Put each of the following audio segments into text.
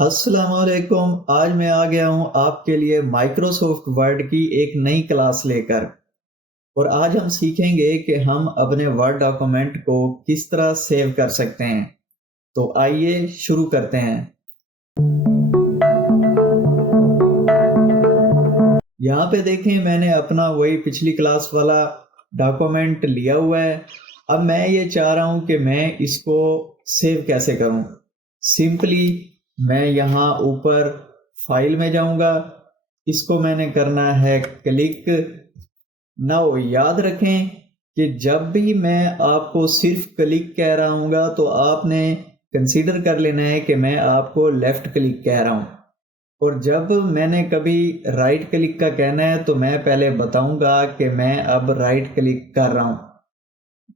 अस्सलाम वालेकुम। आज मैं आ गया हूँ आपके लिए माइक्रोसॉफ्ट वर्ड की एक नई क्लास लेकर। और आज हम सीखेंगे कि हम अपने वर्ड डॉक्यूमेंट को किस तरह सेव कर सकते हैं। तो आइए शुरू करते हैं। यहाँ पे देखें, मैंने अपना वही पिछली क्लास वाला डॉक्यूमेंट लिया हुआ है। अब मैं ये चाह रहा हूँ कि मैं इसको सेव कैसे करूँ। सिंपली मैं यहाँ ऊपर फाइल में जाऊँगा, इसको मैंने करना है क्लिक। नाउ याद रखें कि जब भी मैं आपको सिर्फ क्लिक कह रहा हूँगा तो आपने कंसीडर कर लेना है कि मैं आपको लेफ्ट क्लिक कह रहा हूँ। और जब मैंने कभी राइट क्लिक का कहना है तो मैं पहले बताऊंगा कि मैं अब राइट क्लिक कर रहा हूं।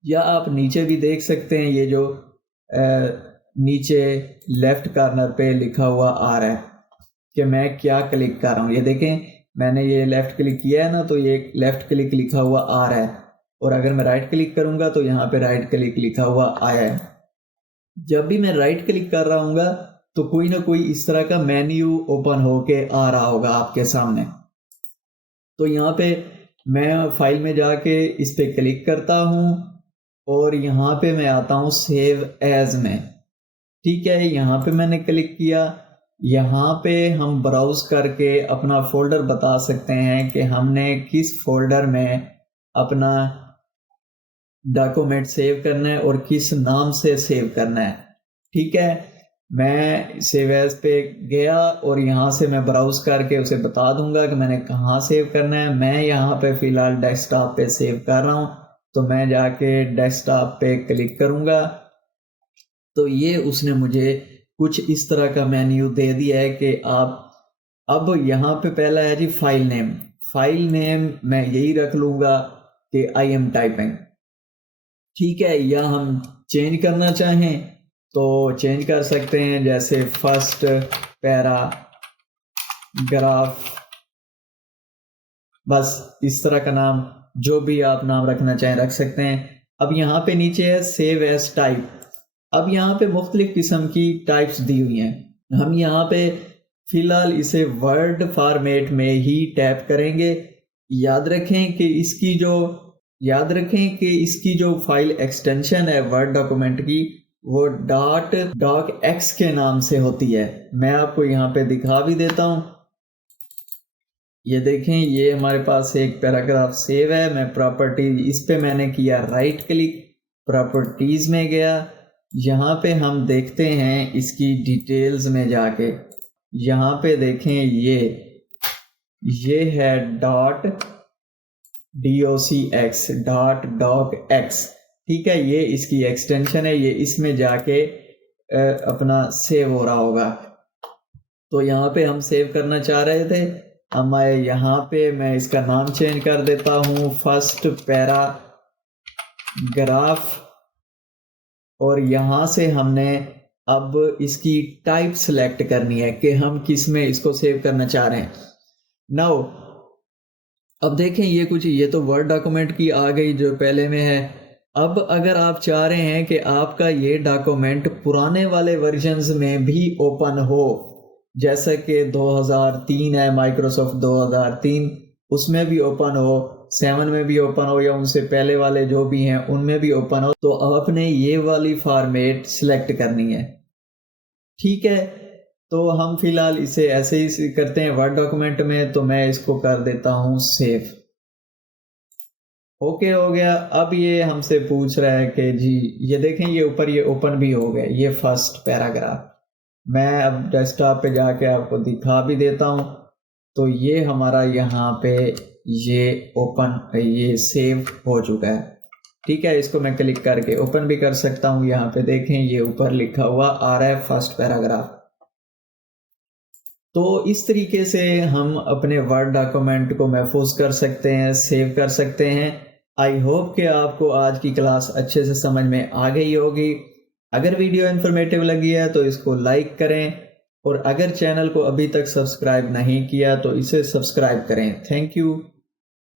या आप नीचे भी देख सकते हैं, ये जो नीचे लेफ्ट कॉर्नर पे लिखा हुआ आ रहा है कि मैं क्या क्लिक कर रहा हूं। ये देखें, मैंने ये लेफ्ट क्लिक किया है ना, तो ये लेफ्ट क्लिक लिखा हुआ आ रहा है। और अगर मैं राइट क्लिक करूंगा तो यहाँ पे राइट क्लिक लिखा हुआ आया है। जब भी मैं राइट क्लिक कर रहा हूँ तो कोई ना कोई इस तरह का मेन्यू ओपन होके आ रहा होगा आपके सामने। तो यहाँ पे मैं फाइल में जाके इस पे क्लिक करता हूँ और यहाँ पे मैं आता हूँ सेव एज में। ठीक है, यहाँ पे मैंने क्लिक किया। यहाँ पे हम ब्राउज करके अपना फोल्डर बता सकते हैं कि हमने किस फोल्डर में अपना डॉक्यूमेंट सेव करना है और किस नाम से सेव करना है। ठीक है, मैं सेव एज पे गया और यहाँ से मैं ब्राउज करके उसे बता दूंगा कि मैंने कहाँ सेव करना है। मैं यहाँ पे फिलहाल डेस्कटॉप पे सेव कर रहा हूँ, तो मैं जाके डेस्कटॉप पे क्लिक करूंगा तो ये उसने मुझे कुछ इस तरह का मेन्यू दे दिया है कि आप अब यहाँ पे पहला है जी फाइल नेम। फाइल नेम मैं यही रख लूंगा कि आई एम टाइपिंग। ठीक है, या हम चेंज करना चाहें तो चेंज कर सकते हैं, जैसे फर्स्ट पैराग्राफ, बस इस तरह का नाम, जो भी आप नाम रखना चाहें रख सकते हैं। अब यहाँ पे नीचे है सेव एज टाइप। अब यहाँ पे मुख्तलिफ किस्म की टाइप्स दी हुई हैं। हम यहाँ पे फिलहाल इसे वर्ड फॉर्मेट में ही टैप करेंगे। याद रखें कि इसकी जो फाइल एक्सटेंशन है वर्ड डॉक्यूमेंट की, वो डॉक एक्स के नाम से होती है। मैं आपको यहाँ पे दिखा भी देता हूँ। ये देखें, ये हमारे पास एक पैराग्राफ सेव है। मैं प्रॉपर्टीज, इस पे मैंने किया राइट क्लिक, प्रॉपर्टीज में गया। यहाँ पे हम देखते हैं इसकी डिटेल्स में जाके, यहाँ पे देखें ये है .docx. ठीक है, ये इसकी एक्सटेंशन है, ये इसमें जाके अपना सेव हो रहा होगा। तो यहाँ पे हम सेव करना चाह रहे थे, हम आए यहाँ पे, मैं इसका नाम चेंज कर देता हूँ फर्स्ट पैराग्राफ। और यहाँ से हमने अब इसकी टाइप सेलेक्ट करनी है कि हम किस में इसको सेव करना चाह रहे हैं। नाउ अब देखें, ये तो वर्ड डॉक्यूमेंट की आ गई जो पहले में है। अब अगर आप चाह रहे हैं कि आपका ये डॉक्यूमेंट पुराने वाले वर्जन्स में भी ओपन हो, जैसे कि 2003 है माइक्रोसॉफ्ट 2003, उसमें भी ओपन हो, 7 में भी ओपन हो, या उनसे पहले वाले जो भी हैं उनमें भी ओपन हो, तो आपने ये वाली फॉर्मेट सिलेक्ट करनी है। ठीक है, तो हम फिलहाल इसे ऐसे ही करते हैं वर्ड डॉक्यूमेंट में। तो मैं इसको कर देता हूं सेव। ओके, हो गया। अब ये हमसे पूछ रहा है कि जी ये देखें, ये ऊपर ये ओपन भी हो गया, ये फर्स्ट पैराग्राफ। मैं अब डेस्कटॉप पे जाके आपको दिखा भी देता हूं। तो ये हमारा यहाँ पे ये सेव हो चुका है। ठीक है, इसको मैं क्लिक करके ओपन भी कर सकता हूँ। यहाँ पे देखें, ये ऊपर लिखा हुआ आ रहा है फर्स्ट पैराग्राफ। तो इस तरीके से हम अपने वर्ड डॉक्यूमेंट को महफूज कर सकते हैं, सेव कर सकते हैं। आई होप कि आपको आज की क्लास अच्छे से समझ में आ गई होगी। अगर वीडियो इन्फॉर्मेटिव लगी है तो इसको लाइक करें, और अगर चैनल को अभी तक सब्सक्राइब नहीं किया तो इसे सब्सक्राइब करें। Thank you.